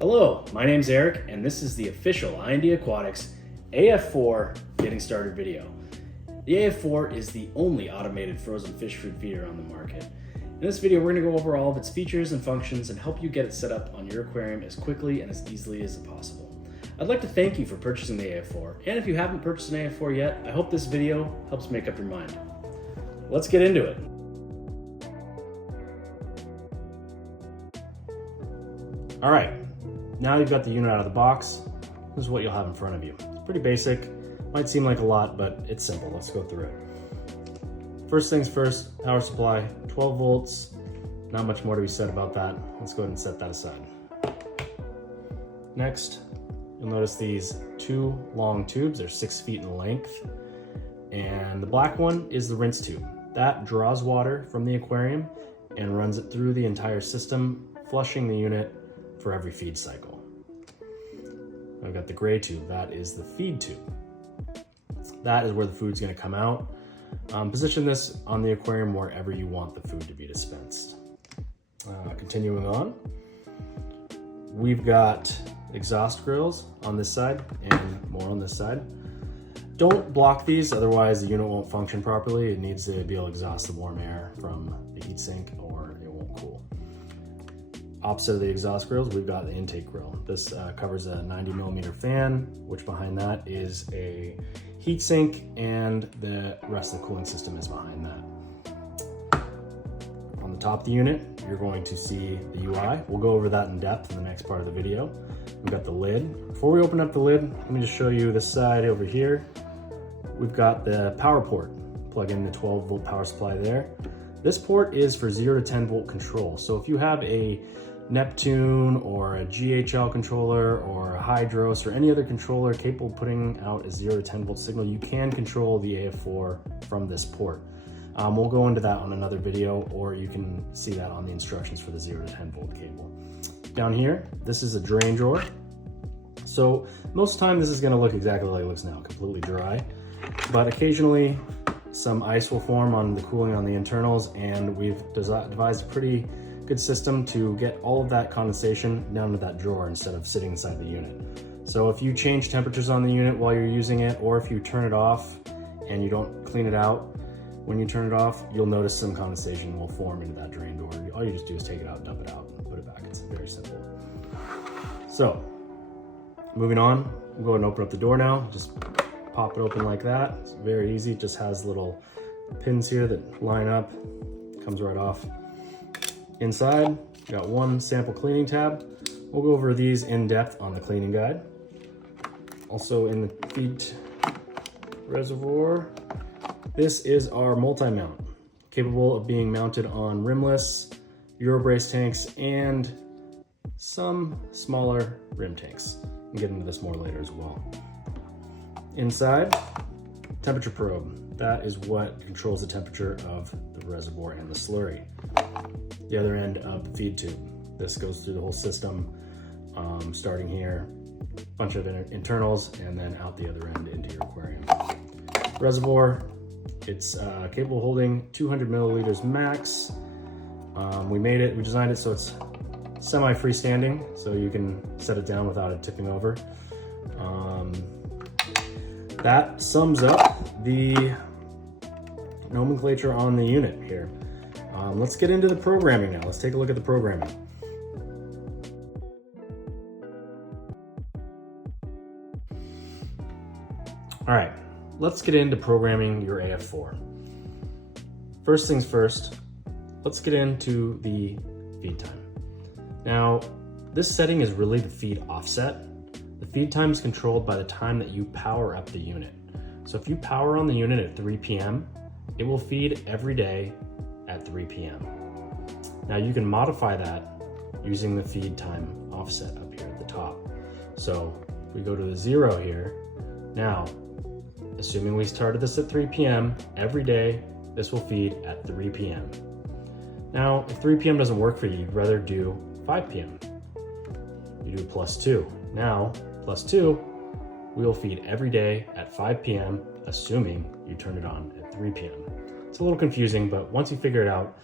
Hello, my name's Eric, and this is the official IND Aquatics Af4 Getting Started video. The Af4 is the only automated frozen fish food feeder on the market. In this video, we're going to go over all of its features and functions and help you get it set up on your aquarium as quickly and as easily as possible. I'd like to thank you for purchasing the Af4, and if you haven't purchased an Af4 yet, I hope this video helps make up your mind. Let's get into it. All right. Now you've got the unit out of the box, this is what you'll have in front of you. It's pretty basic, might seem like a lot, but it's simple. Let's go through it. First things first, power supply, 12 volts. Not much more to be said about that. Let's go ahead and set that aside. Next, you'll notice these two long tubes. They're 6 feet in length. And the black one is the rinse tube. That draws water from the aquarium and runs it through the entire system, flushing the unit for every feed cycle. I've got the gray tube, that is the feed tube. That is where the food's gonna come out. Position this on the aquarium wherever you want the food to be dispensed. Continuing on, we've got exhaust grills on this side and more on this side. Don't block these, otherwise the unit won't function properly. It needs to be able to exhaust the warm air from the heatsink or it won't cool. Opposite of the exhaust grills, we've got the intake grill. This covers a 90mm fan, which behind that is a heatsink, and the rest of the cooling system is behind that. On the top of the unit, you're going to see the UI. We'll go over that in depth in the next part of the video. We've got the lid. Before we open up the lid, let me just show you this side over here. We've got the power port. Plug in the 12-volt power supply there. This port is for 0 to 10 volt control. So if you have a Neptune or a GHL controller or a Hydros or any other controller capable of putting out a 0 to 10 volt signal, you can control the Af4 from this port. We'll go into that on another video, or you can see that on the instructions for the 0 to 10 volt cable. Down here, this is a drain drawer. So most of the time this is gonna look exactly like it looks now, completely dry, but occasionally some ice will form on the cooling on the internals, and we've devised a pretty good system to get all of that condensation down to that drawer instead of sitting inside the unit. So if you change temperatures on the unit while you're using it, or if you turn it off and you don't clean it out when you turn it off, you'll notice some condensation will form into that drain door. All you just do is take it out, dump it out, and put it back. It's very simple. So moving on, we'll go ahead and open up the door now. Just pop it open like that. It's very easy. It just has little pins here that line up, comes right off. Inside, got one sample cleaning tab. We'll go over these in depth on the cleaning guide. Also in the feed reservoir, this is our multi-mount, capable of being mounted on rimless Eurobrace tanks and some smaller rim tanks. We'll get into this more later as well. Inside, temperature probe. That is what controls the temperature of the reservoir and the slurry. The other end of the feed tube. This goes through the whole system, starting here, bunch of internals, and then out the other end into your aquarium. Reservoir, it's capable of holding 200 milliliters max. We designed it so it's semi-freestanding, so you can set it down without it tipping over. That sums up the nomenclature on the unit here. Let's get into the programming now. Let's take a look at the programming. All right, let's get into programming your Af4. First things first, let's get into the feed time. Now, this setting is really the feed offset. The feed time is controlled by the time that you power up the unit. So if you power on the unit at 3 p.m., it will feed every day at 3 p.m. Now you can modify that using the feed time offset up here at the top. So if we go to the 0 here, now, assuming we started this at 3 p.m., every day, this will feed at 3 p.m. Now, if 3 p.m. doesn't work for you, you'd rather do 5 p.m. You do +2. Now, +2, we will feed every day at 5 p.m., assuming you turn it on at 3 p.m. It's a little confusing, but once you figure it out,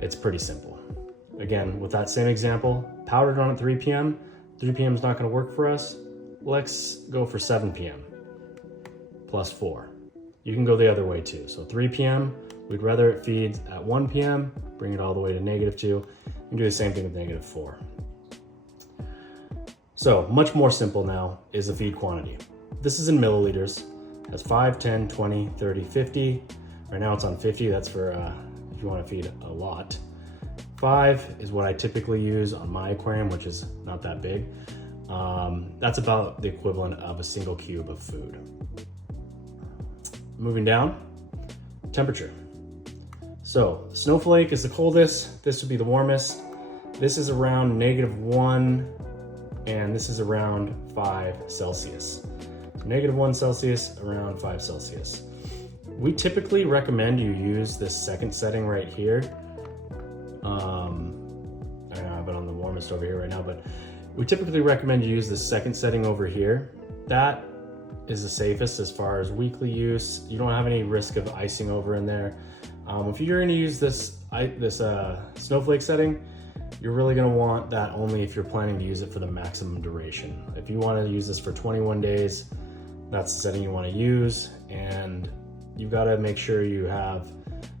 it's pretty simple. Again, with that same example, powered on at 3 p.m., 3 p.m. is not going to work for us. Let's go for 7 p.m. plus 4. You can go the other way too. So 3 p.m., we'd rather it feeds at 1 p.m., bring it all the way to -2, and do the same thing with -4. So much more simple now is the feed quantity. This is in milliliters. It has 5, 10, 20, 30, 50. Right now it's on 50. That's for if you want to feed a lot. 5 is what I typically use on my aquarium, which is not that big. That's about the equivalent of a single cube of food. Moving down, temperature. So Snowflake is the coldest. This would be the warmest. This is around -1, and this is around 5 Celsius. -1 Celsius, around 5 Celsius. We typically recommend you use this second setting right here. I have it on the warmest over here right now, but we typically recommend you use the second setting over here. That is the safest as far as weekly use. You don't have any risk of icing over in there. If you're going to use this Snowflake setting, you're really going to want that only if you're planning to use it for the maximum duration. If you want to use this for 21 days, that's the setting you want to use, and you've got to make sure you have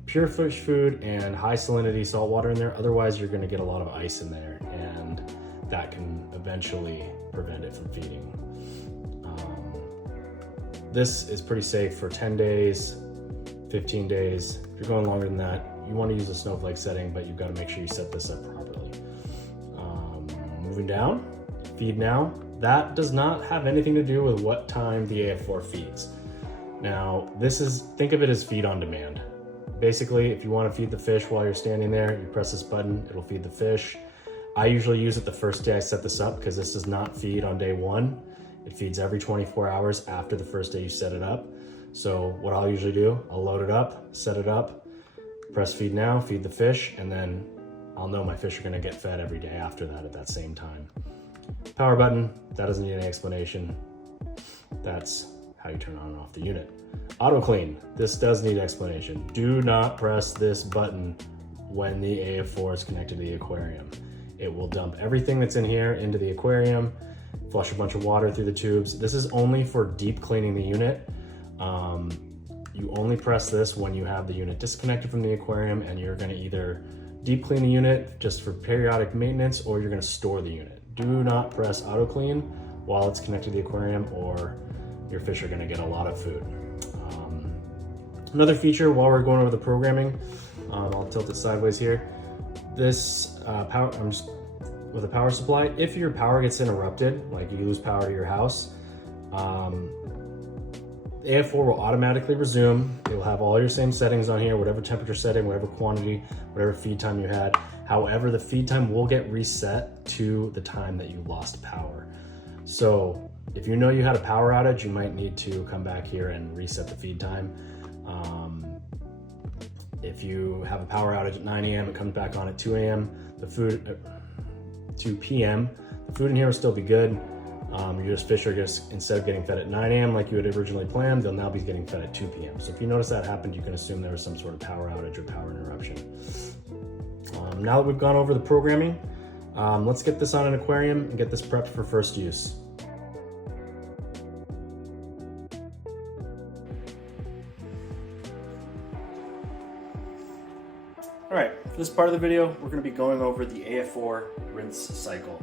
pure fish food and high salinity salt water in there. Otherwise, you're going to get a lot of ice in there, and that can eventually prevent it from feeding. This is pretty safe for 10 days, 15 days. If you're going longer than that, you want to use a Snowflake setting, but you've got to make sure you set this up properly. Moving down, feed now. That does not have anything to do with what time the Af4 feeds. Now, think of it as feed on demand. Basically, if you want to feed the fish while you're standing there, you press this button, it'll feed the fish. I usually use it the first day I set this up because this does not feed on day 1. It feeds every 24 hours after the first day you set it up. So what I'll usually do, I'll load it up, set it up, press feed now, feed the fish, and then I'll know my fish are going to get fed every day after that at that same time. Power button, that doesn't need any explanation. That's how you turn on and off the unit. Autoclean, this does need explanation. Do not press this button when the Af4 is connected to the aquarium. It will dump everything that's in here into the aquarium, flush a bunch of water through the tubes. This is only for deep cleaning the unit. You only press this when you have the unit disconnected from the aquarium, and you're going to either deep clean the unit just for periodic maintenance, or you're going to store the unit. Do not press auto clean while it's connected to the aquarium, or your fish are going to get a lot of food. Another feature while we're going over the programming, I'll tilt it sideways here. This power, with a power supply, if your power gets interrupted, like you lose power to your house, the Af4 will automatically resume. It will have all your same settings on here, whatever temperature setting, whatever quantity, whatever feed time you had. However, the feed time will get reset to the time that you lost power. So if you know you had a power outage, you might need to come back here and reset the feed time. If you have a power outage at 9 a.m., it comes back on at 2 a.m., 2 p.m., the food in here will still be good. Your fish are just, instead of getting fed at 9 a.m. like you had originally planned, they'll now be getting fed at 2 p.m. So if you notice that happened, you can assume there was some sort of power outage or power interruption. Now that we've gone over the programming, let's get this on an aquarium and get this prepped for first use. All right, for this part of the video, we're going to be going over the Af4 rinse cycle.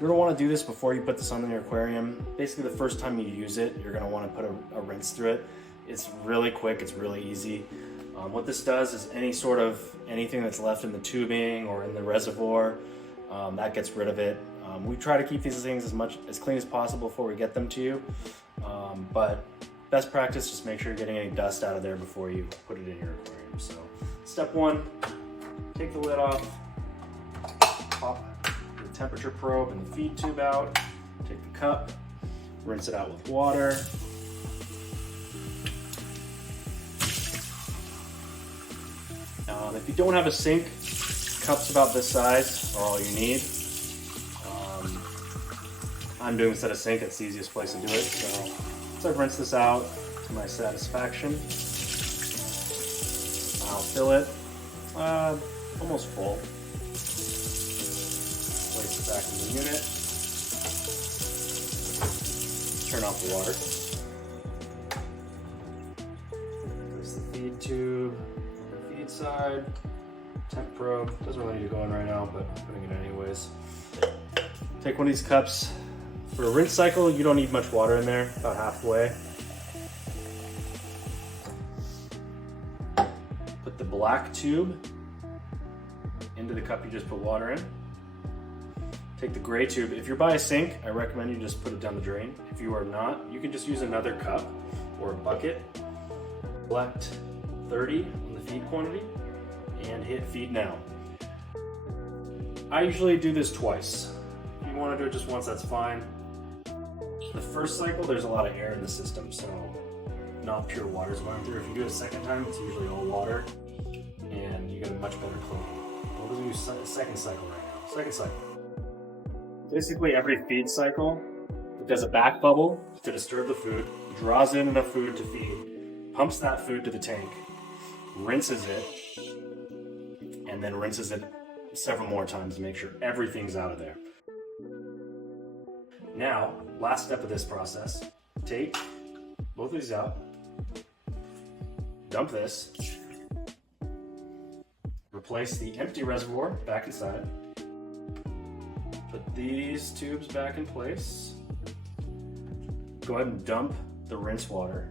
You're going to want to do this before you put this on in your aquarium. Basically, the first time you use it, you're going to want to put a rinse through it. It's really quick, it's really easy. What this does is anything that's left in the tubing or in the reservoir, that gets rid of it. We try to keep these things as clean as possible before we get them to you. But best practice, just make sure you're getting any dust out of there before you put it in your aquarium. So step 1, take the lid off, pop the temperature probe and the feed tube out, take the cup, rinse it out with water. If you don't have a sink, cups about this size are all you need. I'm doing this at a sink, it's the easiest place to do it. So I've rinsed this out to my satisfaction. I'll fill it almost full. Place it back in the unit. Turn off the water. There's the feed tube, feed side, temp probe. Doesn't really need to go in right now, but I'm putting it in anyways. Take one of these cups. For a rinse cycle, you don't need much water in there, about halfway. Put the black tube into the cup you just put water in. Take the gray tube. If you're by a sink, I recommend you just put it down the drain. If you are not, you can just use another cup or a bucket. Select 30 on the feed quantity and hit feed now. I usually do this twice. If you want to do it just once, that's fine. The first cycle, there's a lot of air in the system, so not pure water is going through. If you do it a second time, it's usually all water, and you get a much better clean. We'll do the second cycle right now. Second cycle. Basically, every feed cycle, it does a back bubble to disturb the food, draws in enough food to feed, pumps that food to the tank, rinses it, and then rinses it several more times to make sure everything's out of there. Now, last step of this process, take both of these out, dump this, replace the empty reservoir back inside, put these tubes back in place, go ahead and dump the rinse water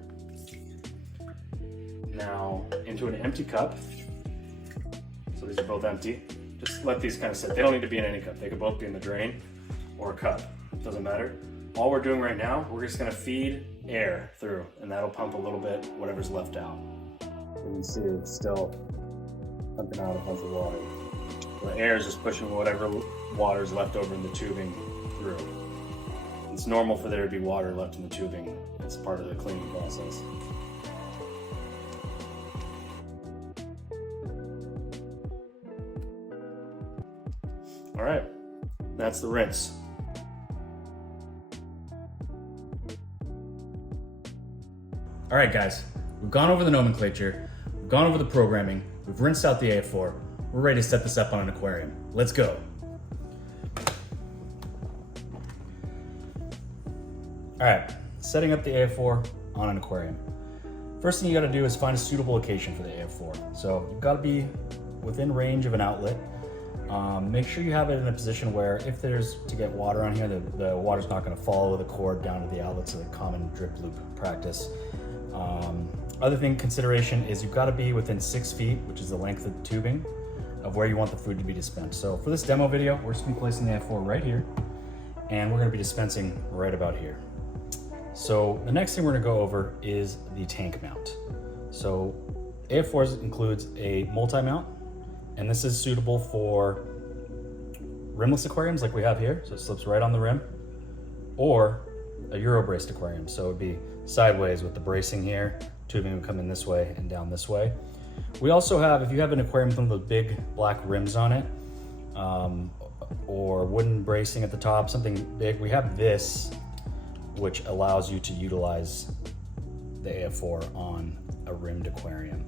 now into an empty cup. So these are both empty. Just let these kind of sit. They don't need to be in any cup. They could both be in the drain or a cup. Doesn't matter. All we're doing right now, we're just gonna feed air through, and that'll pump a little bit whatever's left out. You can see it's still pumping out a bunch of water. The air is just pushing whatever water's left over in the tubing through. It's normal for there to be water left in the tubing. It's part of the cleaning process. All right, that's the rinse. All right, guys, we've gone over the nomenclature, we've gone over the programming, we've rinsed out the Af4. We're ready to set this up on an aquarium. Let's go. All right, setting up the Af4 on an aquarium. First thing you gotta do is find a suitable location for the Af4. So you've gotta be within range of an outlet. Make sure you have it in a position where if there's to get water on here, the water's not gonna follow the cord down to the outlet, so the common drip loop practice. Other consideration is you've got to be within 6 feet, which is the length of the tubing, of where you want the food to be dispensed. So for this demo video, we're just gonna be placing the Af4 right here, and we're gonna be dispensing right about here. So the next thing we're gonna go over is the tank mount. So Af4 includes a multi-mount, and this is suitable for rimless aquariums like we have here, so it slips right on the rim, or a Euro braced aquarium. So it would be sideways with the bracing here, tubing would come in this way and down this way. We also have, if you have an aquarium with one of those big black rims on it, or wooden bracing at the top, something big, we have this, which allows you to utilize the Af4 on a rimmed aquarium.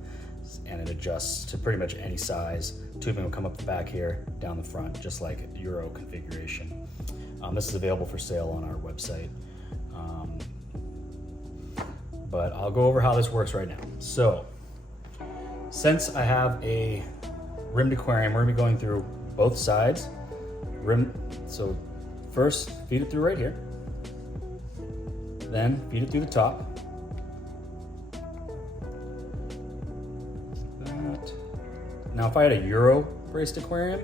And it adjusts to pretty much any size. Tubing will come up the back here, down the front, just like Euro configuration. This is available for sale on our website. But I'll go over how this works right now. So, since I have a rimmed aquarium, we're gonna be going through both sides. So first, feed it through right here. Then feed it through the top. Now, if I had a Euro braced aquarium,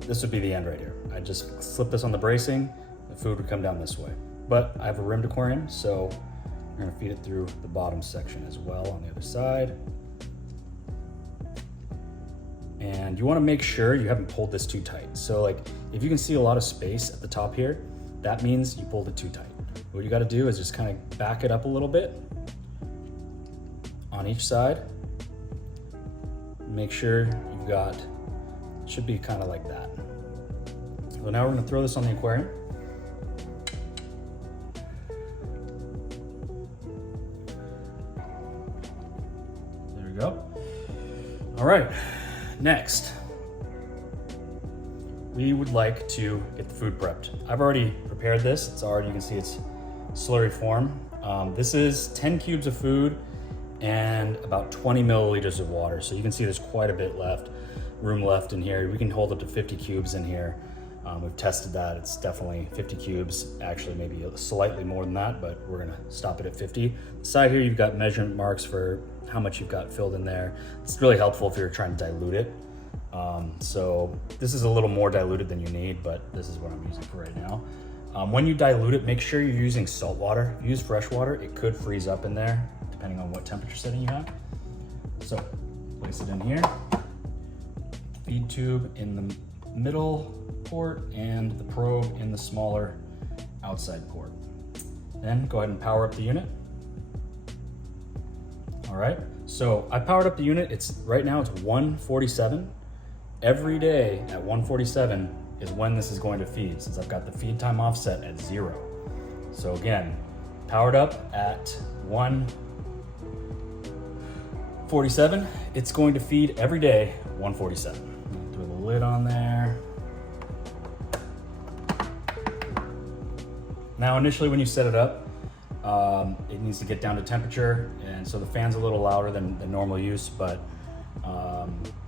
this would be the end right here. I just slip this on the bracing, the food would come down this way. But I have a rimmed aquarium, so I'm gonna feed it through the bottom section as well on the other side. And you wanna make sure you haven't pulled this too tight. So like, if you can see a lot of space at the top here, that means you pulled it too tight. What you gotta do is just kind of back it up a little bit on each side. Make sure you've got, it should be kind of like that. So now we're gonna throw this on the aquarium. There we go. All right, next, we would like to get the food prepped. I've already prepared this. It's already, you can see it's slurry form. This is 10 cubes of food and about 20 milliliters of water. So you can see there's quite a bit room left in here. We can hold up to 50 cubes in here. We've tested that. It's definitely 50 cubes, actually maybe slightly more than that, but we're gonna stop it at 50. The side here, you've got measurement marks for how much you've got filled in there. It's really helpful if you're trying to dilute it. So this is a little more diluted than you need, but this is what I'm using for right now. When you dilute it, make sure you're using salt water. If you use fresh water, it could freeze up in there, depending on what temperature setting you have. So place it in here. Feed tube in the middle port and the probe in the smaller outside port. Then go ahead and power up the unit. All right, so I powered up the unit. Right now it's 147. Every day at 147 is when this is going to feed, since I've got the feed time offset at 0. So again, powered up at 147. It's going to feed every day 147. Do the lid on there. Now, initially when you set it up, it needs to get down to temperature, and so the fan's a little louder than normal use, but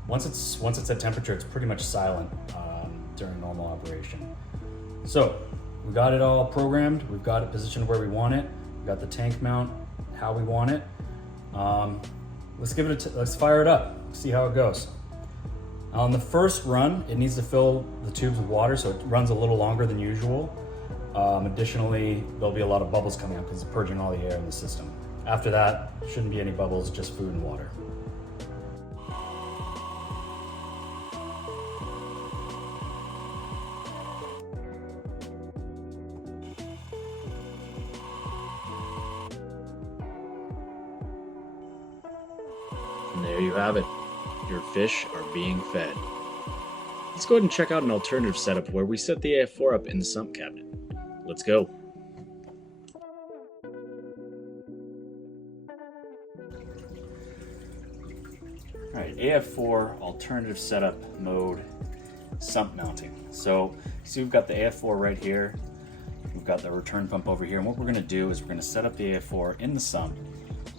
once it's at temperature, it's pretty much silent during normal operation. So we got it all programmed. We've got it positioned where we want it. We've got the tank mount how we want it. Let's fire it up, see how it goes. On the first run, it needs to fill the tubes with water, so it runs a little longer than usual. Additionally, there'll be a lot of bubbles coming up because it's purging all the air in the system. After that, shouldn't be any bubbles, just food and water. And there you have it. Your fish are being fed. Let's go ahead and check out an alternative setup where we set the Af4 up in the sump cabinet. Let's go. All right, Af4 alternative setup mode, sump mounting. So see, we've got the Af4 right here. We've got the return pump over here. And what we're gonna do is we're gonna set up the Af4 in the sump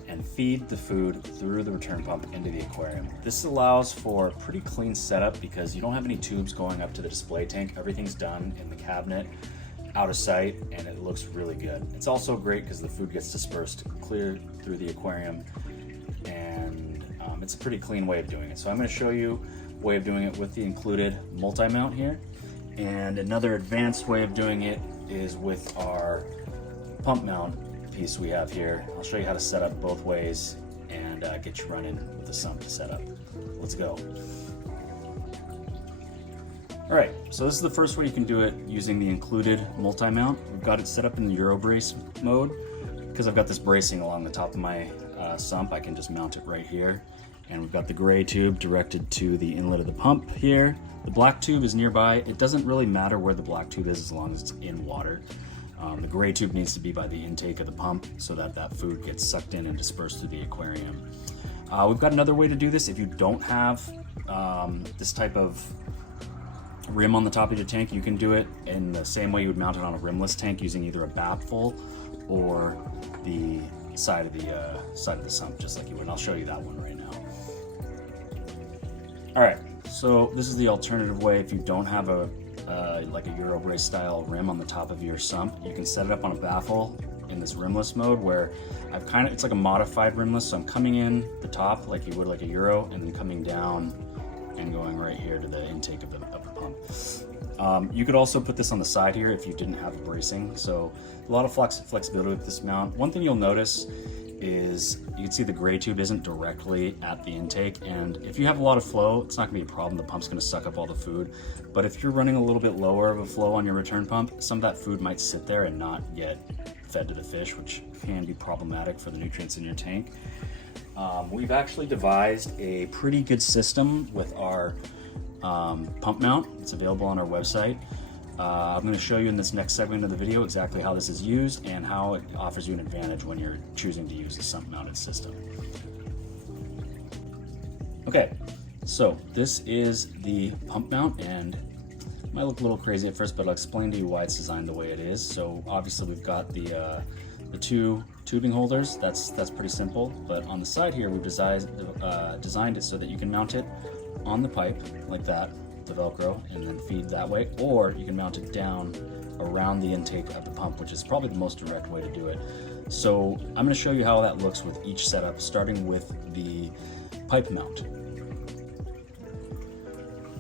and feed the food through the return pump into the aquarium. This allows for a pretty clean setup because you don't have any tubes going up to the display tank. Everything's done in the cabinet, out of sight, and it looks really good. It's also great because the food gets dispersed clear through the aquarium, and it's a pretty clean way of doing it. So I'm going to show you a way of doing it with the included multi-mount here, and another advanced way of doing it is with our pump mount piece we have here. I'll show you how to set up both ways and get you running with the sump to set up. Let's go. All right, so this is the first way you can do it using the included multi-mount. We've got it set up in the Euro brace mode. Because I've got this bracing along the top of my sump, I can just mount it right here. And we've got the gray tube directed to the inlet of the pump here. The black tube is nearby. It doesn't really matter where the black tube is as long as it's in water. The gray tube needs to be by the intake of the pump so that that food gets sucked in and dispersed through the aquarium. We've got another way to do this. If you don't have this type of rim on the top of your tank, you can do it in the same way you would mount it on a rimless tank using either a baffle or the side of the sump, just like you would. And I'll show you that one right now. All right, so this is the alternative way. If you don't have like a Euro brace style rim on the top of your sump, you can set it up on a baffle in this rimless mode where it's like a modified rimless. So I'm coming in the top like you would like a Euro, and then coming down and going right here to the intake of the pump. You could also put this on the side here if you didn't have a bracing. So a lot of flexibility with this mount. One thing you'll notice is you can see the gray tube isn't directly at the intake, and if you have a lot of flow, it's not gonna be a problem. The pump's gonna suck up all the food. But if you're running a little bit lower of a flow on your return pump, some of that food might sit there and not get fed to the fish, which can be problematic for the nutrients in your tank. We've actually devised a pretty good system with our pump mount. It's available on our website. I'm going to show you in this next segment of the video exactly how this is used and how it offers you an advantage when you're choosing to use a sump mounted system. Okay, so this is the pump mount, and Might look a little crazy at first, but I'll explain to you why it's designed the way it is. So obviously we've got the two tubing holders. That's pretty simple. But on the side here, we've designed it so that you can mount it on the pipe like that, the Velcro, and then feed that way, or you can mount it down around the intake of the pump, which is probably the most direct way to do it. So I'm going to show you how that looks with each setup, starting with the pipe mount.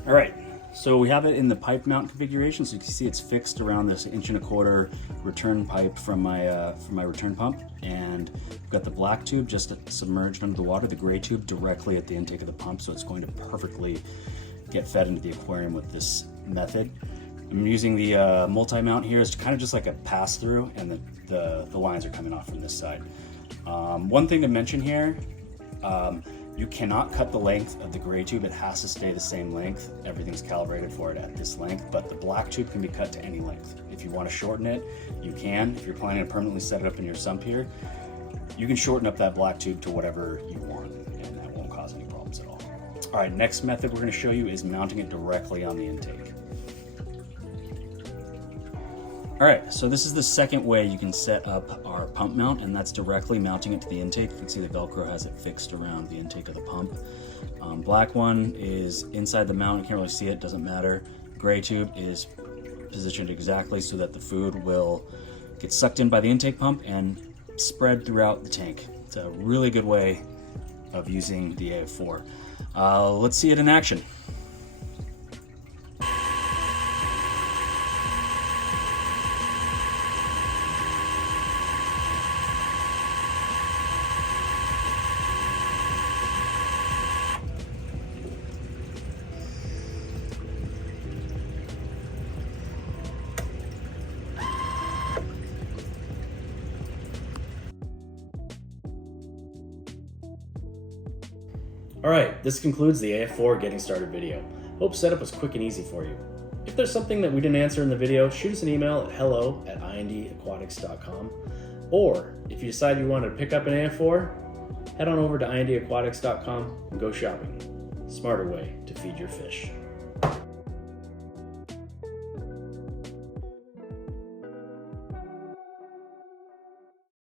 All right, so we have it in the pipe mount configuration. So you can see it's fixed around this 1.25" return pipe from my return pump, and we've got the black tube just submerged under the water, the gray tube directly at the intake of the pump, so it's going to perfectly get fed into the aquarium with this method. I'm using the multi-mount here as kind of just like a pass-through, and the lines are coming off from this side. One thing to mention here, you cannot cut the length of the gray tube. It has to stay the same length. Everything's calibrated for it at this length, but the black tube can be cut to any length. If you want to shorten it, you can. If you're planning to permanently set it up in your sump here, you can shorten up that black tube to whatever you want, and that won't cause any problems at all. All right, next method we're going to show you is mounting it directly on the intake. All right, so this is the second way you can set up our pump mount, and that's directly mounting it to the intake. You can see the Velcro has it fixed around the intake of the pump. Black one is inside the mount. You can't really see it, doesn't matter. Gray tube is positioned exactly so that the food will get sucked in by the intake pump and spread throughout the tank. It's a really good way of using the Af4. Let's see it in action. Alright, this concludes the Af4 getting started video. Hope setup was quick and easy for you. If there's something that we didn't answer in the video, shoot us an email at hello@indaquatics.com. Or if you decide you want to pick up an Af4, head on over to indaquatics.com and go shopping. Smarter way to feed your fish.